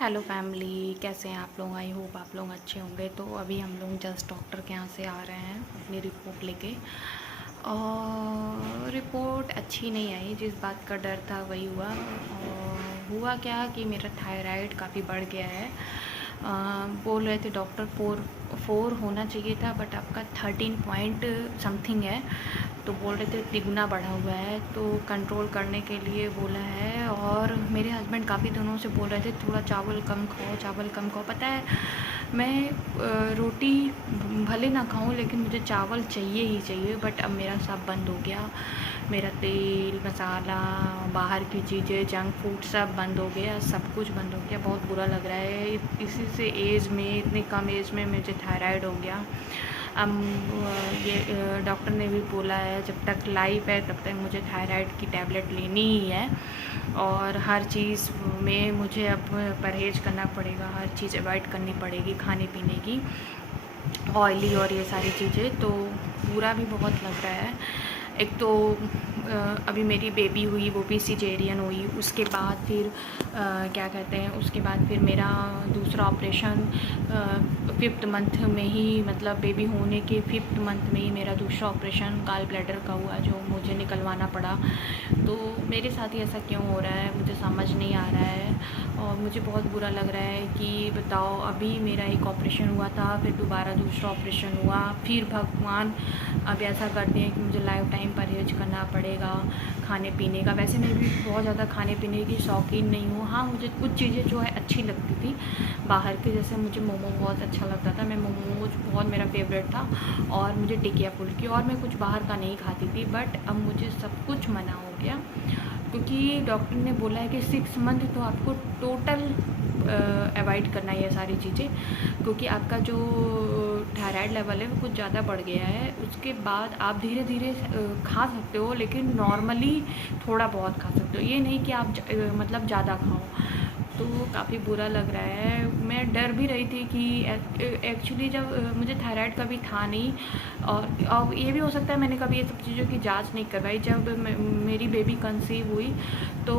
Hello family, कैसे हैं आप लोग। आई होप आप लोग अच्छे होंगे। तो अभी हम लोग जस्ट डॉक्टर के यहाँ से आ रहे हैं अपनी रिपोर्ट लेके। और रिपोर्ट अच्छी नहीं आई। जिस बात का डर था वही हुआ। और हुआ क्या कि मेरा थायराइड काफ़ी बढ़ गया है। बोल रहे थे डॉक्टर फोर होना चाहिए था, बट आपका 13 पॉइंट समथिंग है। तो बोल रहे थे तिगुना बढ़ा हुआ है, तो कंट्रोल करने के लिए बोला है। और मेरे हस्बैंड काफ़ी दिनों से बोल रहे थे थोड़ा चावल कम खाओ, चावल कम खाओ। पता है, मैं रोटी भले ना खाऊं, लेकिन मुझे चावल चाहिए ही चाहिए। बट अब मेरा सब बंद हो गया। मेरा तेल मसाला, बाहर की चीज़ें, जंक फूड सब बंद हो गया। सब कुछ बंद हो गया। बहुत बुरा लग रहा है। इसी से एज में, इतनी कम एज में मुझे थायराइड हो गया। अब ये डॉक्टर ने भी बोला है जब तक लाइफ है तब तक मुझे थायराइड की टैबलेट लेनी ही है। और हर चीज़ में मुझे अब परहेज़ करना पड़ेगा, हर चीज़ अवॉइड करनी पड़ेगी खाने पीने की, ऑयली और ये सारी चीज़ें। तो बुरा भी बहुत लग रहा है। एक तो अभी मेरी बेबी हुई, वो भी सिजेरियन हुई। उसके बाद फिर क्या कहते हैं, उसके बाद फिर मेरा दूसरा ऑपरेशन 5th मंथ में ही, मतलब बेबी होने के 5th मंथ में ही मेरा दूसरा ऑपरेशन गॉल ब्लैडर का हुआ, जो मुझे निकलवाना पड़ा। तो मेरे साथ ही ऐसा क्यों हो रहा है मुझे समझ नहीं आ रहा है। और मुझे बहुत बुरा लग रहा है कि बताओ, अभी मेरा एक ऑपरेशन हुआ था, फिर दोबारा दूसरा ऑपरेशन हुआ, फिर भगवान अब ऐसा कर दिए कि मुझे लाइफ टाइम परहेज करना पड़ेगा खाने पीने का। वैसे मैं भी बहुत ज़्यादा खाने पीने की शौकीन नहीं हूँ। हाँ, मुझे कुछ चीज़ें जो है अच्छी लगती थी बाहर की, जैसे मुझे मोमो बहुत अच्छा लगता था। मैं मोमोज बहुत मेरा फेवरेट था। और मुझे टिकिया फुल्की, और मैं कुछ बाहर का नहीं खाती थी। बट अब मुझे सब कुछ मना हो गया, क्योंकि डॉक्टर ने बोला है कि 6 मंथ तो आपको टोटल अवॉइड करना है ये सारी चीज़ें, क्योंकि आपका जो थायराइड लेवल है वो कुछ ज़्यादा बढ़ गया है। उसके बाद आप धीरे धीरे खा सकते हो, लेकिन नॉर्मली थोड़ा बहुत खा सकते हो, ये नहीं कि आप मतलब ज़्यादा खाओ। तो काफ़ी बुरा लग रहा है। मैं डर भी रही थी कि एक्चुअली जब मुझे थायराइड कभी था नहीं, और ये भी हो सकता है मैंने कभी ये सब चीज़ों की जांच नहीं करवाई। जब मेरी बेबी कंसीव हुई, तो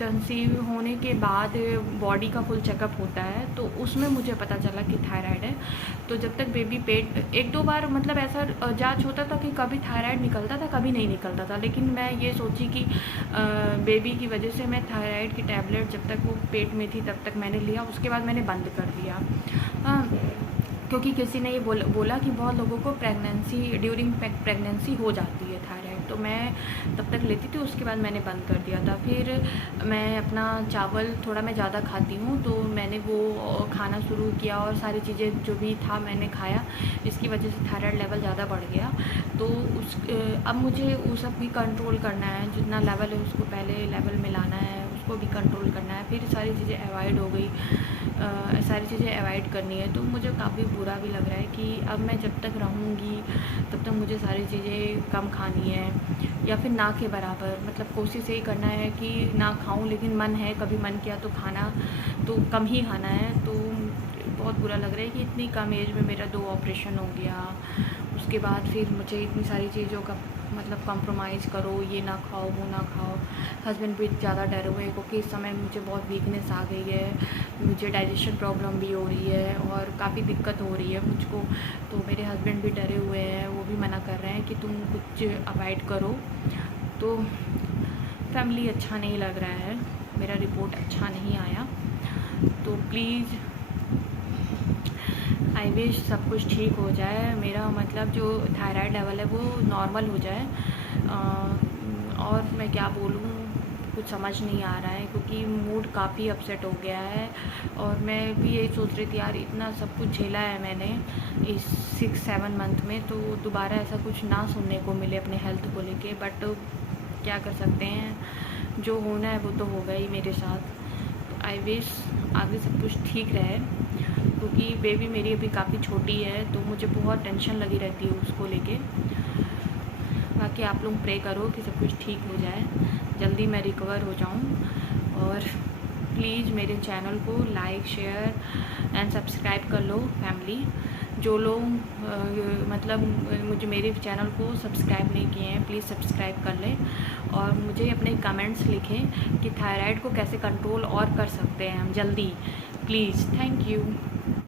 कंसीव होने के बाद बॉडी का फुल चेकअप होता है, तो उसमें मुझे पता चला कि थायराइड है। तो जब तक बेबी पेट, एक दो बार मतलब ऐसा जांच होता था कि कभी थायराइड निकलता था, कभी नहीं निकलता था। लेकिन मैं ये सोची कि बेबी की वजह से मैं थायराइड की टैबलेट जब तक वो पेट में थी तब तक मैंने लिया, उसके बाद मैंने बंद कर दिया। हाँ, क्योंकि किसी ने ये बोला कि बहुत लोगों को ड्यूरिंग प्रेगनेंसी हो जाती है थायराइड। तो मैं तब तक लेती थी, उसके बाद मैंने बंद कर दिया था। फिर मैं अपना चावल थोड़ा मैं ज़्यादा खाती हूँ, तो मैंने वो खाना शुरू किया, और सारी चीज़ें जो भी था मैंने खाया। इसकी वजह से थायराइड लेवल ज़्यादा बढ़ गया। तो अब मुझे वो सब भी कंट्रोल करना है। जितना लेवल है उसको पहले लेवल में लाना है, उसको भी कंट्रोल करना है। फिर सारी चीज़ें अवॉइड हो गई, सारी चीज़ें अवॉइड करनी है। तो मुझे काफ़ी बुरा भी लग रहा है कि अब मैं जब तक रहूँगी तब तक मुझे सारी चीज़ें कम खानी है, या फिर ना के बराबर। मतलब कोशिश यही करना है कि ना खाऊं, लेकिन मन है, कभी मन किया तो खाना, तो कम ही खाना है। तो बहुत बुरा लग रहा है कि इतनी कम एज में मेरा 2 ऑपरेशन हो गया। उसके बाद फिर मुझे इतनी सारी चीज़ों का मतलब कॉम्प्रोमाइज़ करो, ये ना खाओ, वो ना खाओ। हस्बैंड भी ज़्यादा डरे हुए हैं, क्योंकि इस समय मुझे बहुत वीकनेस आ गई है। मुझे डाइजेशन प्रॉब्लम भी हो रही है, और काफ़ी दिक्कत हो रही है मुझको। तो मेरे हस्बैंड भी डरे हुए हैं, वो भी मना कर रहे हैं कि तुम कुछ अवॉइड करो। तो फैमिली, अच्छा नहीं लग रहा है, मेरा रिपोर्ट अच्छा नहीं आया। तो प्लीज़, आई विश सब कुछ ठीक हो जाए। मेरा मतलब जो थायराइड लेवल है वो नॉर्मल हो जाए। और मैं क्या बोलूँ, कुछ समझ नहीं आ रहा है, क्योंकि मूड काफ़ी अपसेट हो गया है। और मैं भी यही सोच रही थी यार, इतना सब कुछ झेला है मैंने इस 6-7 मंथ में, तो दोबारा ऐसा कुछ ना सुनने को मिले अपने हेल्थ को लेके। बट क्या कर सकते हैं, जो होना है वो तो होगा ही मेरे साथ। तो आई विश आगे सब कुछ ठीक रहे, क्योंकि बेबी मेरी अभी काफ़ी छोटी है, तो मुझे बहुत टेंशन लगी रहती है उसको लेके। बाकी आप लोग प्रे करो कि सब कुछ ठीक हो जाए, जल्दी मैं रिकवर हो जाऊं। और प्लीज़ मेरे चैनल को लाइक शेयर एंड सब्सक्राइब कर लो फैमिली। जो लोग मतलब मुझे मेरे चैनल को सब्सक्राइब नहीं किए हैं प्लीज़ सब्सक्राइब कर लें, और मुझे अपने कमेंट्स लिखें कि थायराइड को कैसे कंट्रोल और कर सकते हैं हम जल्दी, प्लीज़। Thank you.